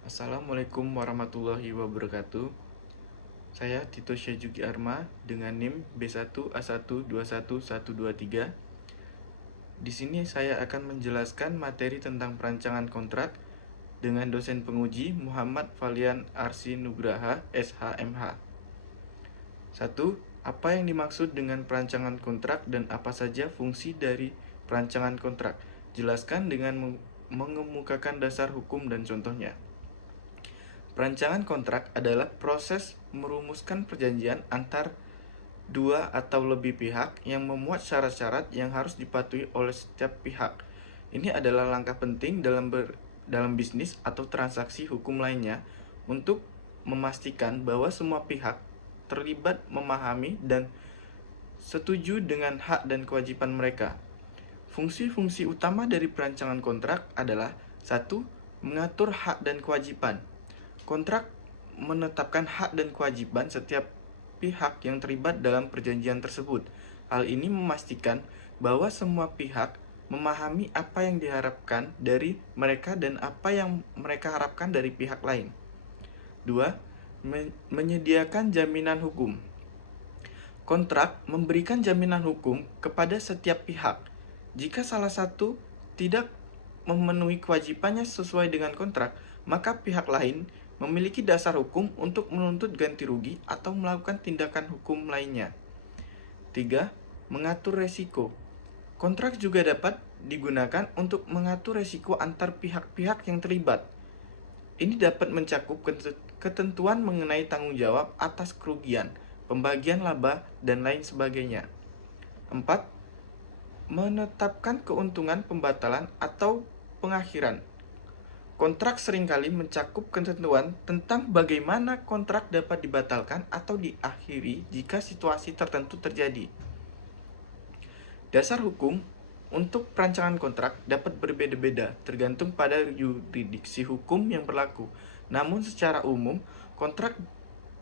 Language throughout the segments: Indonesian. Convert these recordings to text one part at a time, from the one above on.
Assalamualaikum warahmatullahi wabarakatuh. Saya Tito Syajuki Arma dengan NIM B1A1211123. Di sini saya akan menjelaskan materi tentang perancangan kontrak dengan dosen penguji Muhammad Falian Arsi Nugraha, SHMH. 1. Apa yang dimaksud dengan perancangan kontrak dan apa saja fungsi dari perancangan kontrak? Jelaskan dengan mengemukakan dasar hukum dan contohnya. Perancangan kontrak adalah proses merumuskan perjanjian antar dua atau lebih pihak yang memuat syarat-syarat yang harus dipatuhi oleh setiap pihak. Ini adalah langkah penting dalam bisnis atau transaksi hukum lainnya untuk memastikan bahwa semua pihak terlibat memahami dan setuju dengan hak dan kewajiban mereka. Fungsi-fungsi utama dari perancangan kontrak adalah 1. Mengatur hak dan kewajiban. Kontrak menetapkan hak dan kewajiban setiap pihak yang terlibat dalam perjanjian tersebut. Hal ini memastikan bahwa semua pihak memahami apa yang diharapkan dari mereka dan apa yang mereka harapkan dari pihak lain. 2. Menyediakan jaminan hukum. Kontrak memberikan jaminan hukum kepada setiap pihak. Jika salah satu tidak memenuhi kewajibannya sesuai dengan kontrak, maka pihak lain memiliki dasar hukum untuk menuntut ganti rugi atau melakukan tindakan hukum lainnya. 3. Mengatur resiko. Kontrak juga dapat digunakan untuk mengatur resiko antar pihak-pihak yang terlibat. Ini dapat mencakup ketentuan mengenai tanggung jawab atas kerugian, pembagian laba, dan lain sebagainya. 4. Menetapkan keuntungan pembatalan atau pengakhiran. Kontrak seringkali mencakup ketentuan tentang bagaimana kontrak dapat dibatalkan atau diakhiri jika situasi tertentu terjadi. Dasar hukum untuk perancangan kontrak dapat berbeda-beda tergantung pada yurisdiksi hukum yang berlaku. Namun secara umum, kontrak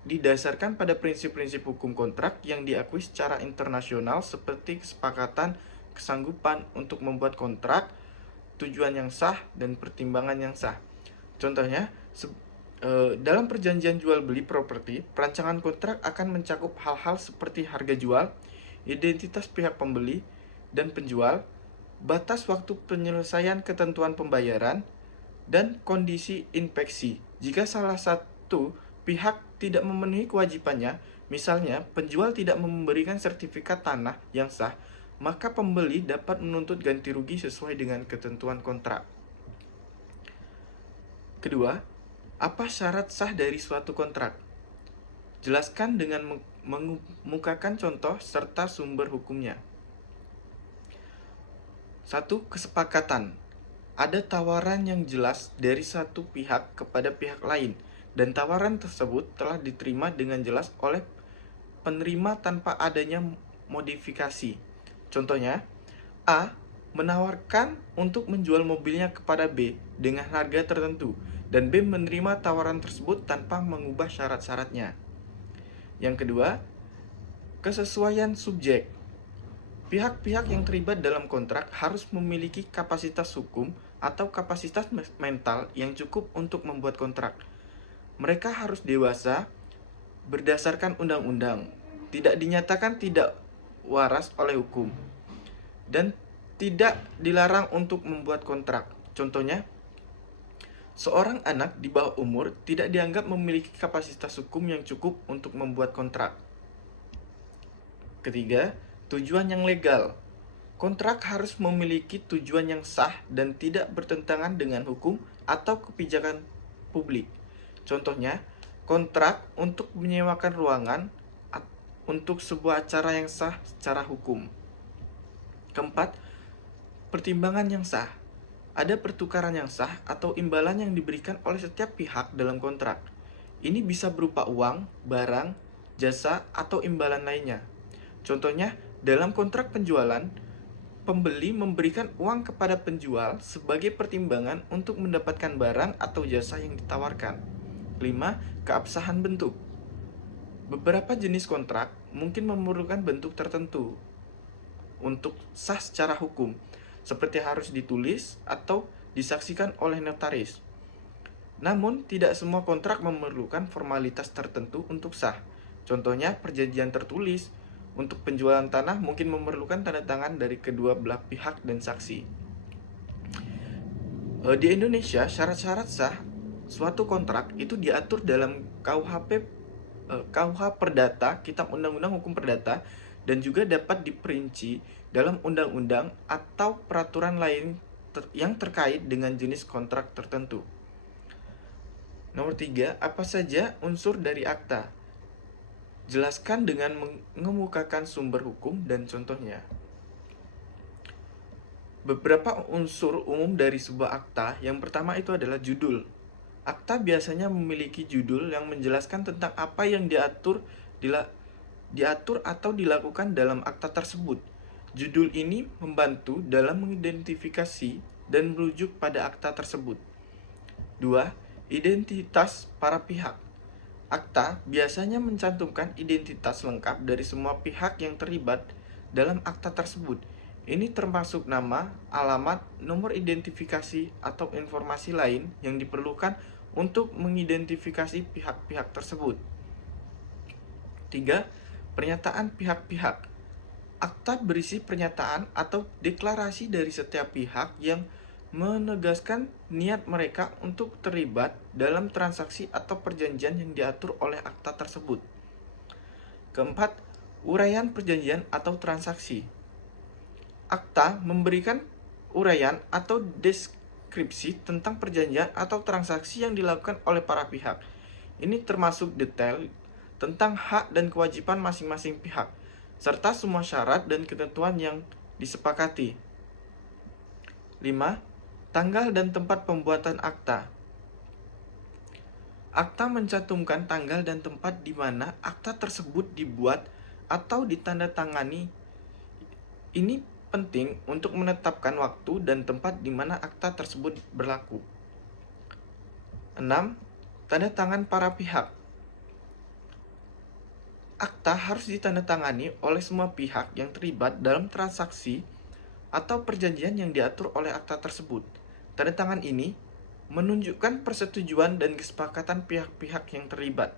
didasarkan pada prinsip-prinsip hukum kontrak yang diakui secara internasional seperti kesepakatan, kesanggupan untuk membuat kontrak, tujuan yang sah, dan pertimbangan yang sah. Contohnya, dalam perjanjian jual beli properti, perancangan kontrak akan mencakup hal-hal seperti harga jual, identitas pihak pembeli dan penjual, batas waktu penyelesaian ketentuan pembayaran, dan kondisi inspeksi. Jika salah satu pihak tidak memenuhi kewajibannya, misalnya penjual tidak memberikan sertifikat tanah yang sah, maka pembeli dapat menuntut ganti rugi sesuai dengan ketentuan kontrak. Kedua, apa syarat sah dari suatu kontrak? Jelaskan dengan mengemukakan contoh serta sumber hukumnya. 1. Kesepakatan. Ada tawaran yang jelas dari satu pihak kepada pihak lain, dan tawaran tersebut telah diterima dengan jelas oleh penerima tanpa adanya modifikasi. Contohnya, A menawarkan untuk menjual mobilnya kepada B dengan harga tertentu, dan B menerima tawaran tersebut tanpa mengubah syarat-syaratnya. Yang kedua, kesesuaian subjek. Pihak-pihak yang terlibat dalam kontrak harus memiliki kapasitas hukum atau kapasitas mental yang cukup untuk membuat kontrak. Mereka harus dewasa berdasarkan undang-undang, tidak dinyatakan tidak waras oleh hukum, dan tidak dilarang untuk membuat kontrak. Contohnya, seorang anak di bawah umur tidak dianggap memiliki kapasitas hukum yang cukup untuk membuat kontrak. Ketiga, tujuan yang legal. Kontrak harus memiliki tujuan yang sah dan tidak bertentangan dengan hukum atau kebijakan publik. Contohnya, kontrak untuk menyewakan ruangan untuk sebuah acara yang sah secara hukum. Keempat, pertimbangan yang sah. Ada pertukaran yang sah atau imbalan yang diberikan oleh setiap pihak dalam kontrak. Ini bisa berupa uang, barang, jasa, atau imbalan lainnya. Contohnya, dalam kontrak penjualan, pembeli memberikan uang kepada penjual sebagai pertimbangan untuk mendapatkan barang atau jasa yang ditawarkan. 5. Keabsahan bentuk. Beberapa jenis kontrak mungkin memerlukan bentuk tertentu untuk sah secara hukum, seperti harus ditulis atau disaksikan oleh notaris. Namun, tidak semua kontrak memerlukan formalitas tertentu untuk sah. Contohnya, perjanjian tertulis. Untuk penjualan tanah mungkin memerlukan tanda tangan dari kedua belah pihak dan saksi. Di Indonesia, syarat-syarat sah suatu kontrak itu diatur dalam KUH Perdata, Kitab Undang-Undang Hukum Perdata, dan juga dapat diperinci dalam undang-undang atau peraturan lain yang terkait dengan jenis kontrak tertentu. Nomor 3, apa saja unsur dari akta? Jelaskan dengan mengemukakan sumber hukum dan contohnya. Beberapa unsur umum dari sebuah akta, yang pertama itu adalah judul. Akta biasanya memiliki judul yang menjelaskan tentang apa yang diatur atau dilakukan dalam akta tersebut. Judul ini membantu dalam mengidentifikasi dan merujuk pada akta tersebut. 2. Identitas para pihak. Akta biasanya mencantumkan identitas lengkap dari semua pihak yang terlibat dalam akta tersebut. Ini termasuk nama, alamat, nomor identifikasi, atau informasi lain yang diperlukan untuk mengidentifikasi pihak-pihak tersebut. 3. Pernyataan pihak-pihak. Akta berisi pernyataan atau deklarasi dari setiap pihak yang menegaskan niat mereka untuk terlibat dalam transaksi atau perjanjian yang diatur oleh akta tersebut. Keempat, uraian perjanjian atau transaksi. Akta memberikan uraian atau deskripsi tentang perjanjian atau transaksi yang dilakukan oleh para pihak. Ini termasuk detail tentang hak dan kewajiban masing-masing pihak, serta semua syarat dan ketentuan yang disepakati. 5. Tanggal dan tempat pembuatan akta. Akta mencantumkan tanggal dan tempat di mana akta tersebut dibuat atau ditandatangani. Ini penting untuk menetapkan waktu dan tempat di mana akta tersebut berlaku. 6. Tanda tangan para pihak. Akta harus ditandatangani oleh semua pihak yang terlibat dalam transaksi atau perjanjian yang diatur oleh akta tersebut. Tanda tangan ini menunjukkan persetujuan dan kesepakatan pihak-pihak yang terlibat.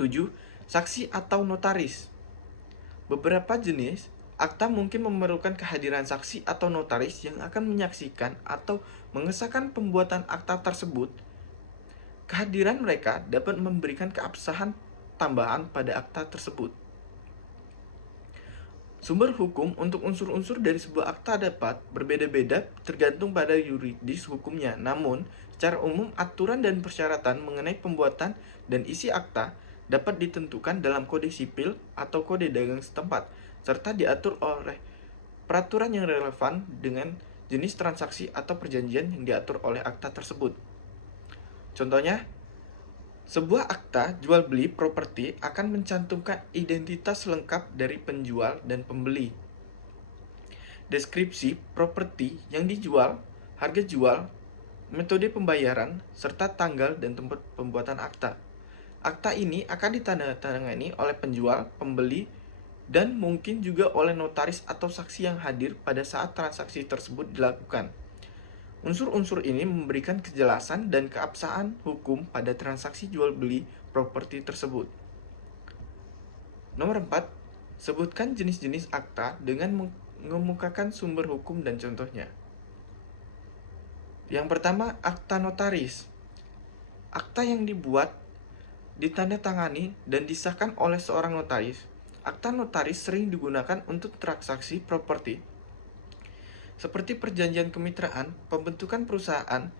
7. Saksi atau notaris. Beberapa jenis akta mungkin memerlukan kehadiran saksi atau notaris yang akan menyaksikan atau mengesahkan pembuatan akta tersebut. Kehadiran mereka dapat memberikan keabsahan tambahan pada akta tersebut. Sumber hukum untuk unsur-unsur dari sebuah akta dapat berbeda-beda tergantung pada yuridis hukumnya. Namun, secara umum aturan dan persyaratan mengenai pembuatan dan isi akta dapat ditentukan dalam kode sipil atau kode dagang setempat, serta diatur oleh peraturan yang relevan dengan jenis transaksi atau perjanjian yang diatur oleh akta tersebut. Contohnya, sebuah akta jual beli properti akan mencantumkan identitas lengkap dari penjual dan pembeli, deskripsi properti yang dijual, harga jual, metode pembayaran, serta tanggal dan tempat pembuatan akta. Akta ini akan ditandatangani oleh penjual, pembeli, dan mungkin juga oleh notaris atau saksi yang hadir pada saat transaksi tersebut dilakukan. Unsur-unsur ini memberikan kejelasan dan keabsahan hukum pada transaksi jual beli properti tersebut. Nomor 4, sebutkan jenis-jenis akta dengan mengemukakan sumber hukum dan contohnya. Yang pertama, akta notaris. Akta yang dibuat, ditandatangani, dan disahkan oleh seorang notaris. Akta notaris sering digunakan untuk transaksi properti seperti perjanjian kemitraan, pembentukan perusahaan,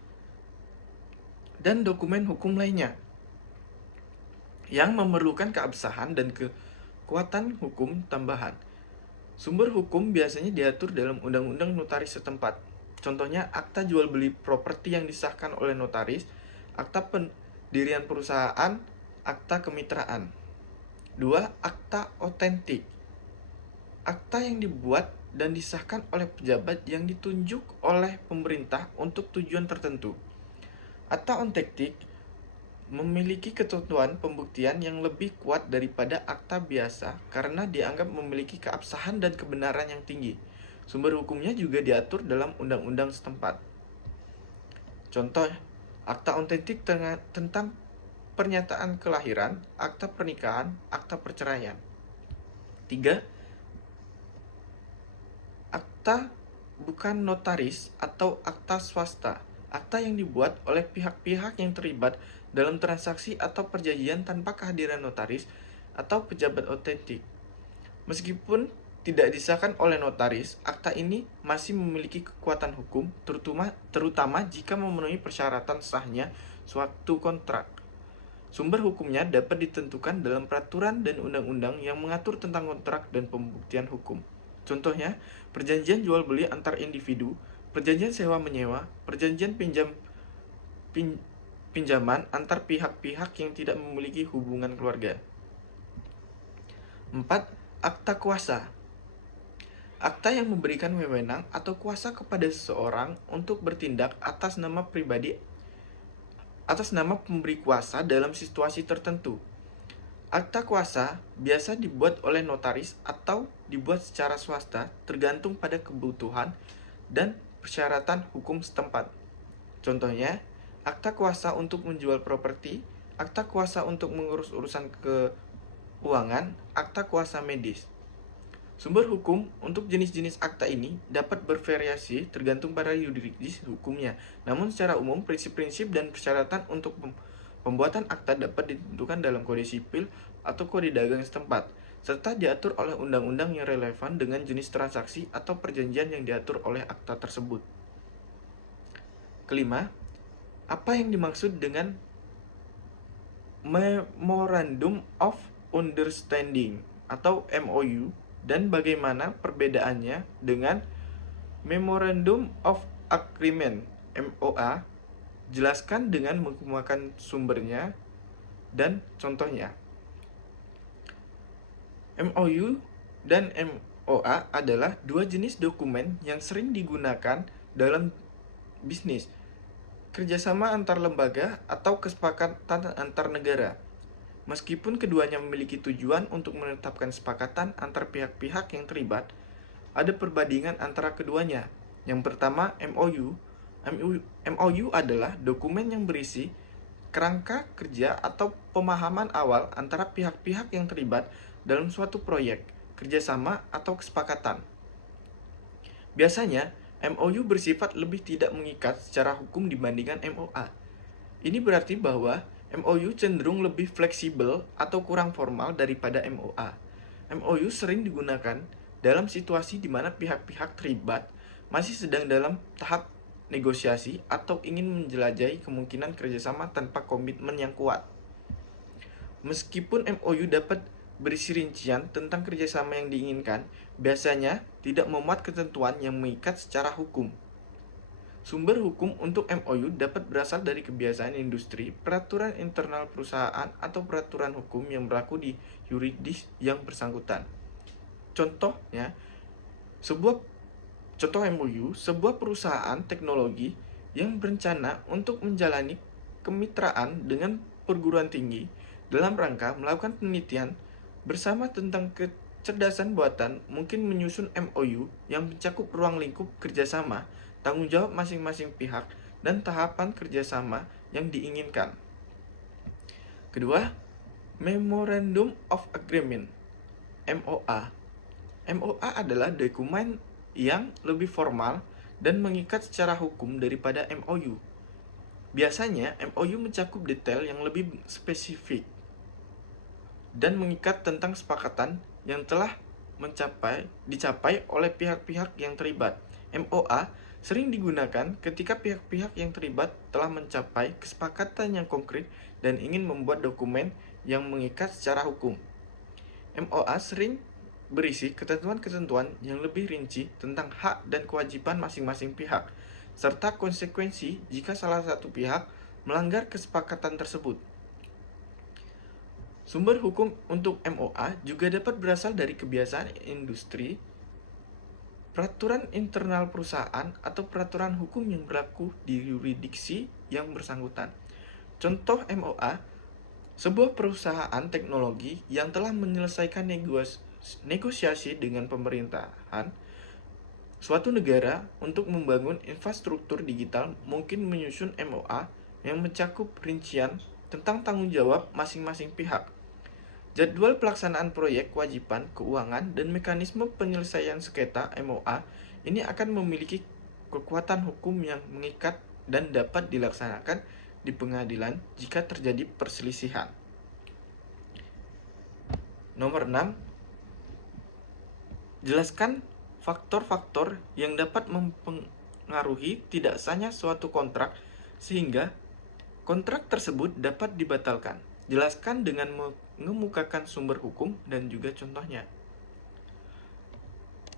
dan dokumen hukum lainnya yang memerlukan keabsahan dan kekuatan hukum tambahan. Sumber hukum biasanya diatur dalam undang-undang notaris setempat. Contohnya, akta jual beli properti yang disahkan oleh notaris, akta pendirian perusahaan, akta kemitraan. 2. Akta otentik. Akta yang dibuat dan disahkan oleh pejabat yang ditunjuk oleh pemerintah untuk tujuan tertentu. Akta otentik memiliki ketentuan pembuktian yang lebih kuat daripada akta biasa karena dianggap memiliki keabsahan dan kebenaran yang tinggi. Sumber hukumnya juga diatur dalam undang-undang setempat. Contoh, akta otentik tentang pernyataan kelahiran, akta pernikahan, akta perceraian. 3. Akta bukan notaris atau akta swasta, akta yang dibuat oleh pihak-pihak yang terlibat dalam transaksi atau perjanjian tanpa kehadiran notaris atau pejabat otentik. Meskipun tidak disahkan oleh notaris, akta ini masih memiliki kekuatan hukum, terutama jika memenuhi persyaratan sahnya suatu kontrak. Sumber hukumnya dapat ditentukan dalam peraturan dan undang-undang yang mengatur tentang kontrak dan pembuktian hukum. Contohnya, perjanjian jual beli antar individu, perjanjian sewa-menyewa, perjanjian pinjaman antar pihak-pihak yang tidak memiliki hubungan keluarga. 4. Akta kuasa. Akta yang memberikan wewenang atau kuasa kepada seseorang untuk bertindak atas nama pribadi, atas nama pemberi kuasa dalam situasi tertentu. Akta kuasa biasa dibuat oleh notaris atau dibuat secara swasta, tergantung pada kebutuhan dan persyaratan hukum setempat. Contohnya, akta kuasa untuk menjual properti, akta kuasa untuk mengurus urusan keuangan, akta kuasa medis. Sumber hukum untuk jenis-jenis akta ini dapat bervariasi tergantung pada yurisdiksi hukumnya. Namun secara umum, prinsip-prinsip dan persyaratan untuk pembuatan akta dapat ditentukan dalam kode sipil atau kode dagang setempat, serta diatur oleh undang-undang yang relevan dengan jenis transaksi atau perjanjian yang diatur oleh akta tersebut. Kelima, apa yang dimaksud dengan Memorandum of Understanding atau MOU dan bagaimana perbedaannya dengan Memorandum of Agreement MOA? Jelaskan dengan menggunakan sumbernya dan contohnya. MOU dan MOA adalah dua jenis dokumen yang sering digunakan dalam bisnis, kerjasama antar lembaga, atau kesepakatan antar negara. Meskipun keduanya memiliki tujuan untuk menetapkan kesepakatan antar pihak-pihak yang terlibat, ada perbandingan antara keduanya. Yang pertama, MOU. MOU adalah dokumen yang berisi kerangka kerja atau pemahaman awal antara pihak-pihak yang terlibat dalam suatu proyek, kerjasama, atau kesepakatan. Biasanya, MOU bersifat lebih tidak mengikat secara hukum dibandingkan MOA. Ini berarti bahwa MOU cenderung lebih fleksibel atau kurang formal daripada MOA. MOU sering digunakan dalam situasi di mana pihak-pihak terlibat masih sedang dalam tahap negosiasi atau ingin menjelajahi kemungkinan kerjasama tanpa komitmen yang kuat. Meskipun MOU dapat berisi rincian tentang kerjasama yang diinginkan, biasanya tidak memuat ketentuan yang mengikat secara hukum. Sumber hukum untuk MOU dapat berasal dari kebiasaan industri, peraturan internal perusahaan, atau peraturan hukum yang berlaku di yuridis yang bersangkutan. Contohnya, Contoh MOU, sebuah perusahaan teknologi yang berencana untuk menjalani kemitraan dengan perguruan tinggi dalam rangka melakukan penelitian bersama tentang kecerdasan buatan mungkin menyusun MOU yang mencakup ruang lingkup kerjasama, tanggung jawab masing-masing pihak, dan tahapan kerjasama yang diinginkan. Kedua, Memorandum of Agreement MOA. MOA adalah dokumen yang lebih formal dan mengikat secara hukum daripada MOU. Biasanya, MOU mencakup detail yang lebih spesifik dan mengikat tentang kesepakatan yang telah dicapai oleh pihak-pihak yang terlibat. MOA sering digunakan ketika pihak-pihak yang terlibat telah mencapai kesepakatan yang konkret dan ingin membuat dokumen yang mengikat secara hukum. MOA sering berisi ketentuan-ketentuan yang lebih rinci tentang hak dan kewajiban masing-masing pihak, serta konsekuensi jika salah satu pihak melanggar kesepakatan tersebut. Sumber hukum untuk MOA juga dapat berasal dari kebiasaan industri, peraturan internal perusahaan, atau peraturan hukum yang berlaku di yurisdiksi yang bersangkutan. Contoh MOA, sebuah perusahaan teknologi yang telah menyelesaikan negosiasi dengan pemerintahan suatu negara untuk membangun infrastruktur digital mungkin menyusun MOA yang mencakup rincian tentang tanggung jawab masing-masing pihak, jadwal pelaksanaan proyek, kewajiban keuangan, dan mekanisme penyelesaian sengketa MOA. Ini akan memiliki kekuatan hukum yang mengikat dan dapat dilaksanakan di pengadilan jika terjadi perselisihan. Nomor 6. Jelaskan faktor-faktor yang dapat mempengaruhi tidak sahnya suatu kontrak sehingga kontrak tersebut dapat dibatalkan. Jelaskan dengan mengemukakan sumber hukum dan juga contohnya.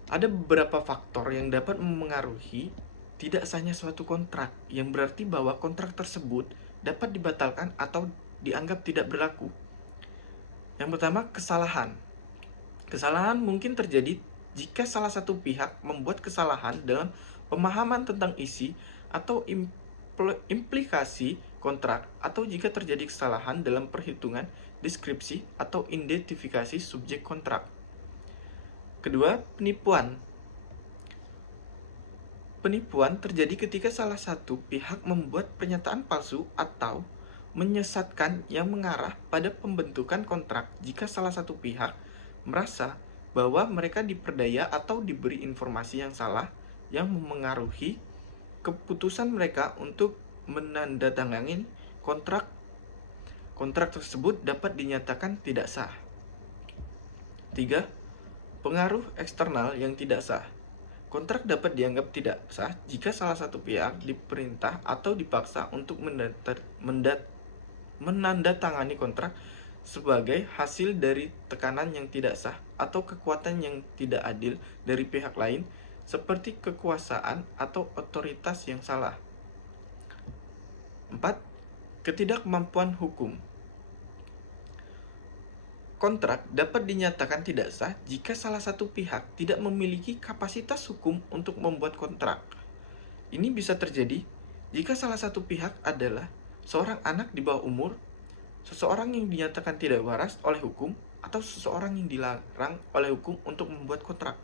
Ada beberapa faktor yang dapat mempengaruhi tidak sahnya suatu kontrak, yang berarti bahwa kontrak tersebut dapat dibatalkan atau dianggap tidak berlaku. Yang pertama, kesalahan. Kesalahan mungkin terjadi jika salah satu pihak membuat kesalahan dalam pemahaman tentang isi atau implikasi kontrak, atau jika terjadi kesalahan dalam perhitungan deskripsi atau identifikasi subjek kontrak. Kedua, penipuan. Penipuan terjadi ketika salah satu pihak membuat pernyataan palsu atau menyesatkan yang mengarah pada pembentukan kontrak jika salah satu pihak merasa bahwa mereka diperdaya atau diberi informasi yang salah yang memengaruhi keputusan mereka untuk menandatangani kontrak. Kontrak tersebut dapat dinyatakan tidak sah. 3. Pengaruh eksternal yang tidak sah. Kontrak dapat dianggap tidak sah jika salah satu pihak diperintah atau dipaksa untuk menandatangani kontrak sebagai hasil dari tekanan yang tidak sah atau kekuatan yang tidak adil dari pihak lain, seperti kekuasaan atau otoritas yang salah. 4. Ketidakmampuan hukum. Kontrak dapat dinyatakan tidak sah jika salah satu pihak tidak memiliki kapasitas hukum untuk membuat kontrak. Ini bisa terjadi jika salah satu pihak adalah seorang anak di bawah umur, seseorang yang dinyatakan tidak waras oleh hukum, atau seseorang yang dilarang oleh hukum untuk membuat kontrak.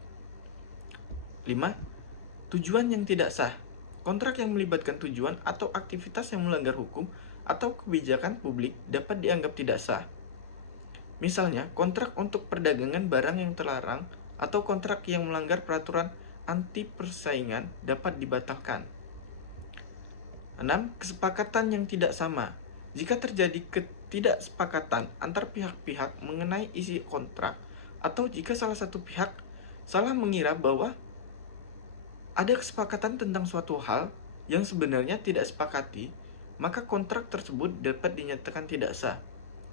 5. Tujuan yang tidak sah. Kontrak yang melibatkan tujuan atau aktivitas yang melanggar hukum atau kebijakan publik dapat dianggap tidak sah. Misalnya, kontrak untuk perdagangan barang yang terlarang atau kontrak yang melanggar peraturan anti persaingan dapat dibatalkan. 6. Kesepakatan yang tidak sama. Jika terjadi ketidaksepakatan antar pihak-pihak mengenai isi kontrak, atau jika salah satu pihak salah mengira bahwa ada kesepakatan tentang suatu hal yang sebenarnya tidak sepakati, maka kontrak tersebut dapat dinyatakan tidak sah.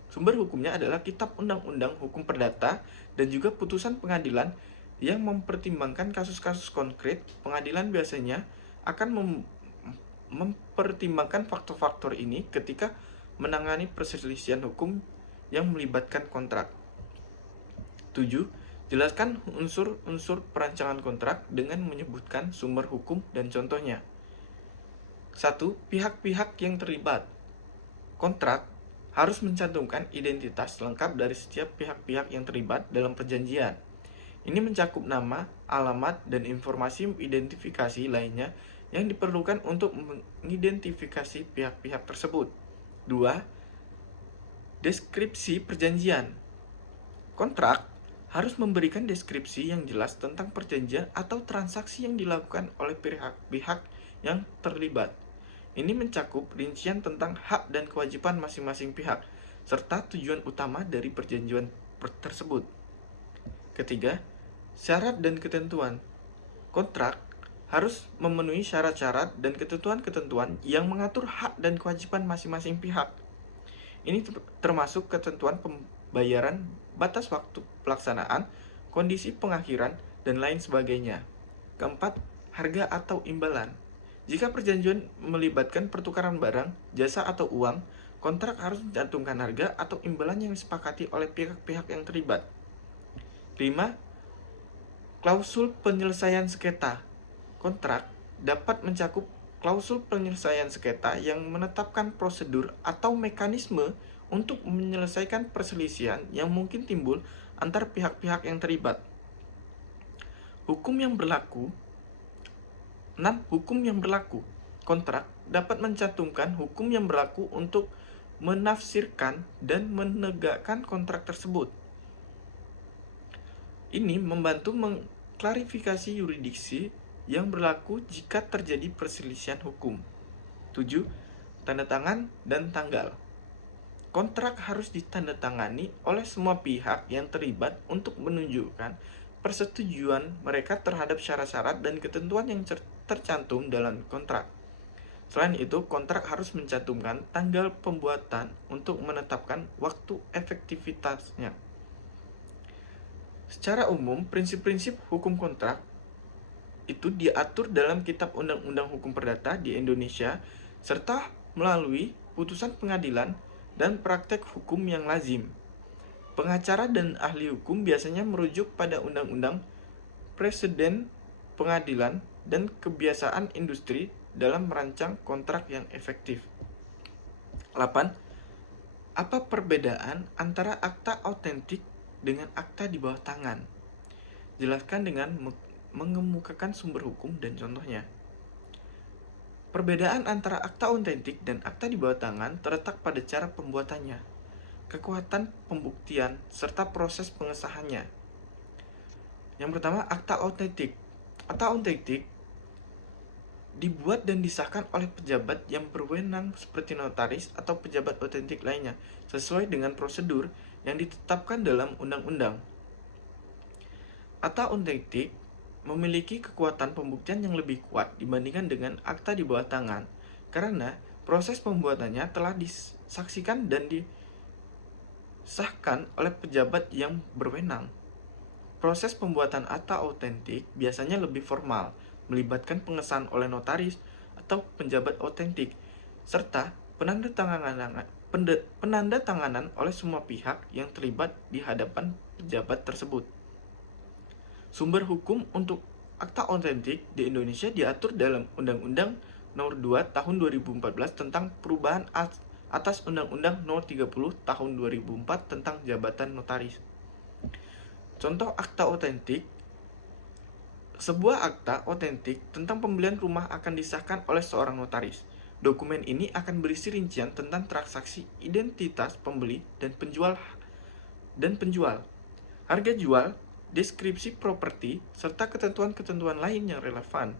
Sumber hukumnya adalah Kitab Undang-Undang Hukum Perdata dan juga putusan pengadilan yang mempertimbangkan kasus-kasus konkret. Pengadilan biasanya akan mempertimbangkan faktor-faktor ini ketika menangani perselisihan hukum yang melibatkan kontrak. 7. Jelaskan unsur-unsur perancangan kontrak dengan menyebutkan sumber hukum dan contohnya. 1. Pihak-pihak yang terlibat. Kontrak harus mencantumkan identitas lengkap dari setiap pihak-pihak yang terlibat dalam perjanjian. Ini mencakup nama, alamat, dan informasi identifikasi lainnya yang diperlukan untuk mengidentifikasi pihak-pihak tersebut. 2. Deskripsi perjanjian. Kontrak harus memberikan deskripsi yang jelas tentang perjanjian atau transaksi yang dilakukan oleh pihak-pihak yang terlibat. Ini mencakup rincian tentang hak dan kewajiban masing-masing pihak, serta tujuan utama dari perjanjian tersebut. Ketiga, syarat dan ketentuan. Kontrak harus memenuhi syarat-syarat dan ketentuan-ketentuan yang mengatur hak dan kewajiban masing-masing pihak. Ini termasuk ketentuan pembayaran, batas waktu pelaksanaan, kondisi pengakhiran, dan lain sebagainya. Keempat, harga atau imbalan. Jika perjanjian melibatkan pertukaran barang, jasa, atau uang, kontrak harus mencantumkan harga atau imbalan yang disepakati oleh pihak-pihak yang terlibat. 5. Klausul penyelesaian sengketa. Kontrak dapat mencakup klausul penyelesaian sengketa yang menetapkan prosedur atau mekanisme untuk menyelesaikan perselisihan yang mungkin timbul antar pihak-pihak yang terlibat. Hukum yang berlaku. 6. Hukum yang berlaku. kontrak dapat mencantumkan hukum yang berlaku untuk menafsirkan dan menegakkan kontrak tersebut. Ini membantu mengklarifikasi yurisdiksi yang berlaku jika terjadi perselisihan hukum. 7. Tanda tangan dan tanggal. Kontrak harus ditandatangani oleh semua pihak yang terlibat untuk menunjukkan persetujuan mereka terhadap syarat-syarat dan ketentuan yang tercantum dalam kontrak. Selain itu, kontrak harus mencantumkan tanggal pembuatan untuk menetapkan waktu efektivitasnya. Secara umum, prinsip-prinsip hukum kontrak itu diatur dalam Kitab Undang-Undang Hukum Perdata di Indonesia serta melalui putusan pengadilan dan praktek hukum yang lazim. Pengacara dan ahli hukum biasanya merujuk pada undang-undang, presiden pengadilan, dan kebiasaan industri dalam merancang kontrak yang efektif. 8. Apa perbedaan antara akta autentik dengan akta di bawah tangan? Jelaskan dengan mengemukakan sumber hukum dan contohnya. Perbedaan antara akta autentik dan akta di bawah tangan terletak pada cara pembuatannya, kekuatan pembuktian, serta proses pengesahannya. Yang pertama, akta autentik. Akta autentik dibuat dan disahkan oleh pejabat yang berwenang seperti notaris atau pejabat autentik lainnya, sesuai dengan prosedur yang ditetapkan dalam undang-undang. Akta autentik memiliki kekuatan pembuktian yang lebih kuat dibandingkan dengan akta di bawah tangan, karena proses pembuatannya telah disaksikan dan disahkan oleh pejabat yang berwenang. Proses pembuatan akta autentik biasanya lebih formal, melibatkan pengesahan oleh notaris atau penjabat autentik, serta penandatanganan oleh semua pihak yang terlibat di hadapan pejabat tersebut. Sumber hukum untuk akta autentik di Indonesia diatur dalam Undang-Undang Nomor 2 Tahun 2014 tentang perubahan atas Undang-Undang Nomor 30 Tahun 2004 tentang jabatan notaris. Contoh akta autentik. Sebuah akta autentik tentang pembelian rumah akan disahkan oleh seorang notaris. Dokumen ini akan berisi rincian tentang transaksi identitas pembeli dan penjual, harga jual, deskripsi properti, serta ketentuan-ketentuan lain yang relevan.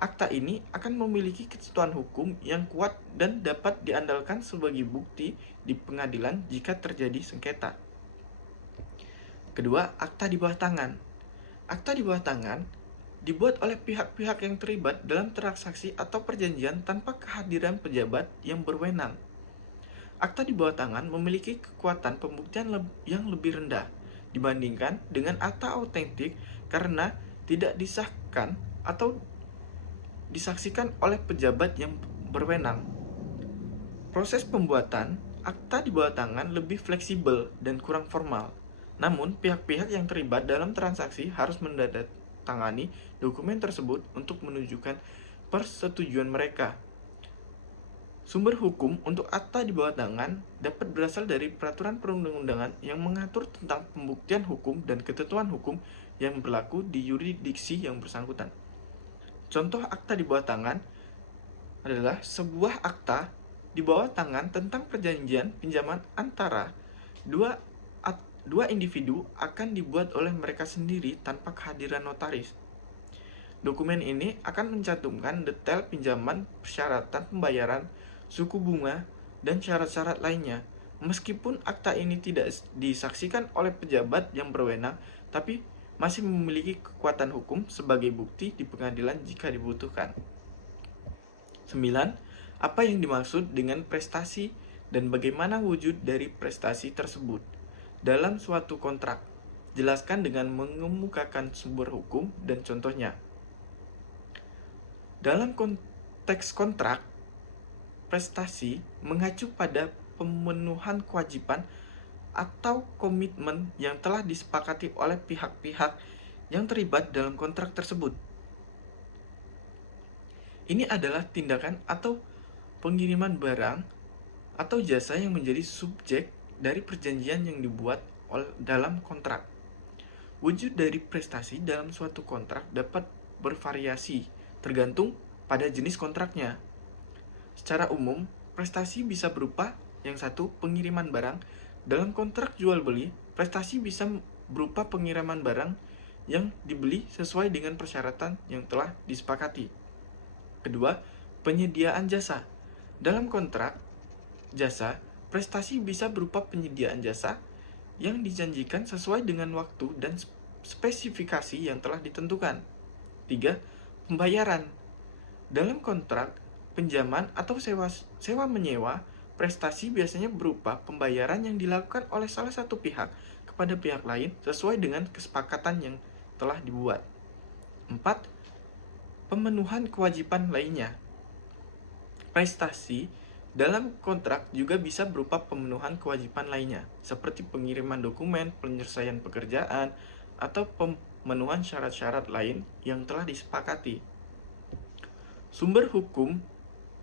Akta ini akan memiliki ketentuan hukum yang kuat dan dapat diandalkan sebagai bukti di pengadilan jika terjadi sengketa. Kedua, akta di bawah tangan. Akta di bawah tangan dibuat oleh pihak-pihak yang terlibat dalam transaksi atau perjanjian tanpa kehadiran pejabat yang berwenang. Akta di bawah tangan memiliki kekuatan pembuktian yang lebih rendah dibandingkan dengan akta autentik karena tidak disahkan atau disaksikan oleh pejabat yang berwenang. Proses pembuatan akta di bawah tangan lebih fleksibel dan kurang formal. Namun, pihak-pihak yang terlibat dalam transaksi harus menandatangani dokumen tersebut untuk menunjukkan persetujuan mereka. Sumber hukum untuk akta di bawah tangan dapat berasal dari peraturan perundang-undangan yang mengatur tentang pembuktian hukum dan ketentuan hukum yang berlaku di yurisdiksi yang bersangkutan. Contoh akta di bawah tangan adalah sebuah akta di bawah tangan tentang perjanjian pinjaman antara dua individu akan dibuat oleh mereka sendiri tanpa kehadiran notaris. Dokumen ini akan mencantumkan detail pinjaman, persyaratan pembayaran, suku bunga, dan syarat-syarat lainnya. Meskipun akta ini tidak disaksikan oleh pejabat yang berwenang, tapi masih memiliki kekuatan hukum sebagai bukti di pengadilan jika dibutuhkan. 9. Apa yang dimaksud dengan prestasi dan bagaimana wujud dari prestasi tersebut dalam suatu kontrak? Jelaskan dengan mengemukakan sumber hukum dan contohnya. Dalam konteks kontrak, prestasi mengacu pada pemenuhan kewajiban atau komitmen yang telah disepakati oleh pihak-pihak yang terlibat dalam kontrak tersebut. Ini adalah tindakan atau pengiriman barang atau jasa yang menjadi subjek dari perjanjian yang dibuat dalam kontrak. Wujud dari prestasi dalam suatu kontrak dapat bervariasi tergantung pada jenis kontraknya. Secara umum, prestasi bisa berupa yang satu, pengiriman barang. Dalam kontrak jual beli, prestasi bisa berupa pengiriman barang yang dibeli sesuai dengan persyaratan yang telah disepakati. Kedua, penyediaan jasa. Dalam kontrak jasa, prestasi bisa berupa penyediaan jasa yang dijanjikan sesuai dengan waktu dan spesifikasi yang telah ditentukan. Tiga, pembayaran. Dalam kontrak pinjaman atau sewa menyewa, prestasi biasanya berupa pembayaran yang dilakukan oleh salah satu pihak kepada pihak lain sesuai dengan kesepakatan yang telah dibuat. 4. Pemenuhan kewajiban lainnya. Prestasi dalam kontrak juga bisa berupa pemenuhan kewajiban lainnya, seperti pengiriman dokumen, penyelesaian pekerjaan, atau pemenuhan syarat-syarat lain yang telah disepakati. Sumber hukum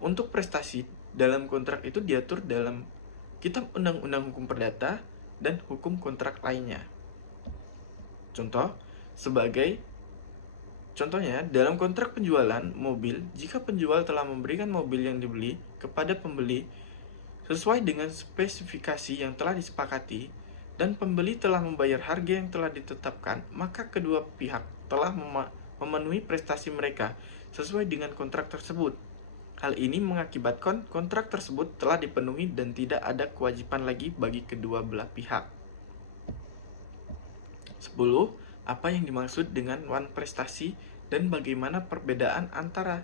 untuk prestasi dalam kontrak itu diatur dalam Kitab Undang-Undang Hukum Perdata dan hukum kontrak lainnya. Contohnya, dalam kontrak penjualan mobil, jika penjual telah memberikan mobil yang dibeli kepada pembeli sesuai dengan spesifikasi yang telah disepakati dan pembeli telah membayar harga yang telah ditetapkan, maka kedua pihak telah memenuhi prestasi mereka sesuai dengan kontrak tersebut. Hal ini mengakibatkan kontrak tersebut telah dipenuhi dan tidak ada kewajiban lagi bagi kedua belah pihak. 10. Apa yang dimaksud dengan wan prestasi dan bagaimana perbedaan antara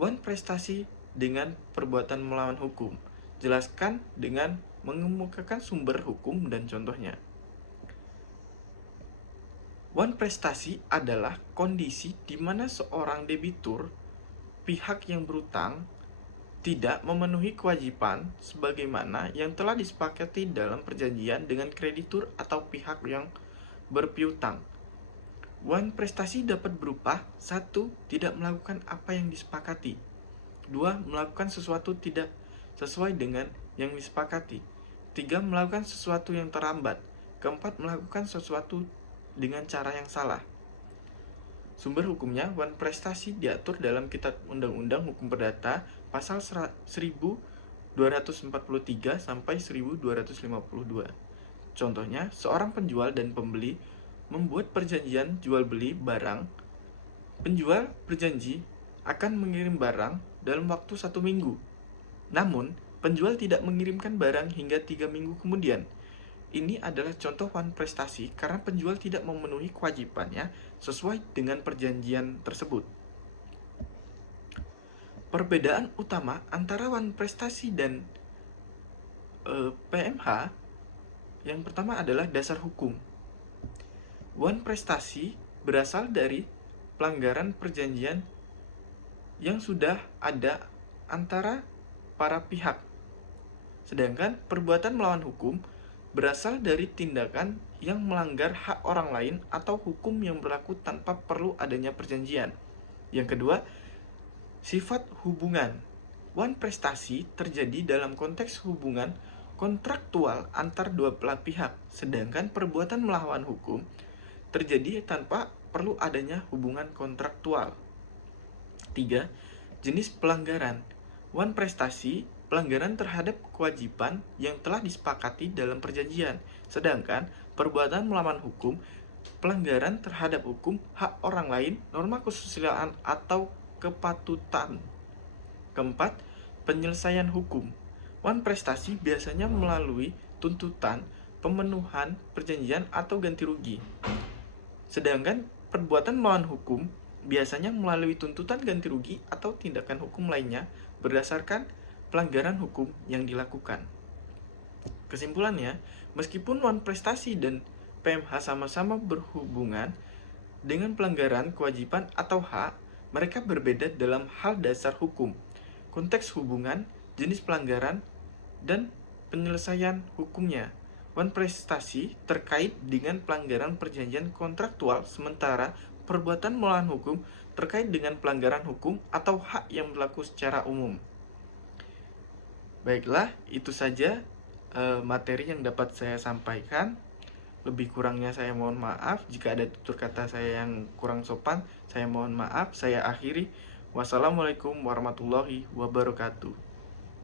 wan prestasi dengan perbuatan melawan hukum? Jelaskan dengan mengemukakan sumber hukum dan contohnya. Wan prestasi adalah kondisi di mana seorang debitur, pihak yang berutang, tidak memenuhi kewajiban sebagaimana yang telah disepakati dalam perjanjian dengan kreditur atau pihak yang berpiutang. Wan prestasi dapat berupa 1. Tidak melakukan apa yang disepakati. 2. Melakukan sesuatu tidak sesuai dengan yang disepakati. 3. Melakukan sesuatu yang terlambat. 4. Melakukan sesuatu dengan cara yang salah. Sumber hukumnya, wan prestasi diatur dalam Kitab Undang-Undang Hukum Perdata pasal 1243 sampai 1252. Contohnya, seorang penjual dan pembeli membuat perjanjian jual beli barang. Penjual berjanji akan mengirim barang dalam waktu 1 minggu. Namun, penjual tidak mengirimkan barang hingga 3 minggu kemudian. Ini adalah contoh wan prestasi karena penjual tidak memenuhi kewajibannya sesuai dengan perjanjian tersebut. Perbedaan utama antara wan prestasi dan PMH yang pertama adalah dasar hukum. Wan prestasi berasal dari pelanggaran perjanjian yang sudah ada antara para pihak. Sedangkan perbuatan melawan hukum berasal dari tindakan yang melanggar hak orang lain atau hukum yang berlaku tanpa perlu adanya perjanjian. Yang kedua, sifat hubungan. Wan prestasi terjadi dalam konteks hubungan kontraktual antar dua belah pihak, sedangkan perbuatan melawan hukum terjadi tanpa perlu adanya hubungan kontraktual. 3. Jenis pelanggaran. Wan prestasi pelanggaran terhadap kewajiban yang telah disepakati dalam perjanjian, sedangkan perbuatan melawan hukum pelanggaran terhadap hukum, hak orang lain, norma kesusilaan atau kepatutan. 4. Penyelesaian hukum. Wan prestasi biasanya melalui tuntutan, pemenuhan perjanjian atau ganti rugi. Sedangkan perbuatan melawan hukum biasanya melalui tuntutan ganti rugi atau tindakan hukum lainnya berdasarkan pelanggaran hukum yang dilakukan. Kesimpulannya, meskipun wan prestasi dan PMH sama-sama berhubungan dengan pelanggaran kewajiban atau hak, mereka berbeda dalam hal dasar hukum, konteks hubungan, jenis pelanggaran, dan penyelesaian hukumnya. Wan prestasi terkait dengan pelanggaran perjanjian kontraktual, sementara perbuatan melawan hukum terkait dengan pelanggaran hukum atau hak yang berlaku secara umum. Baiklah, itu saja materi yang dapat saya sampaikan. Lebih kurangnya saya mohon maaf. Jika ada tutur kata saya yang kurang sopan, saya mohon maaf. Saya akhiri. Wassalamualaikum warahmatullahi wabarakatuh.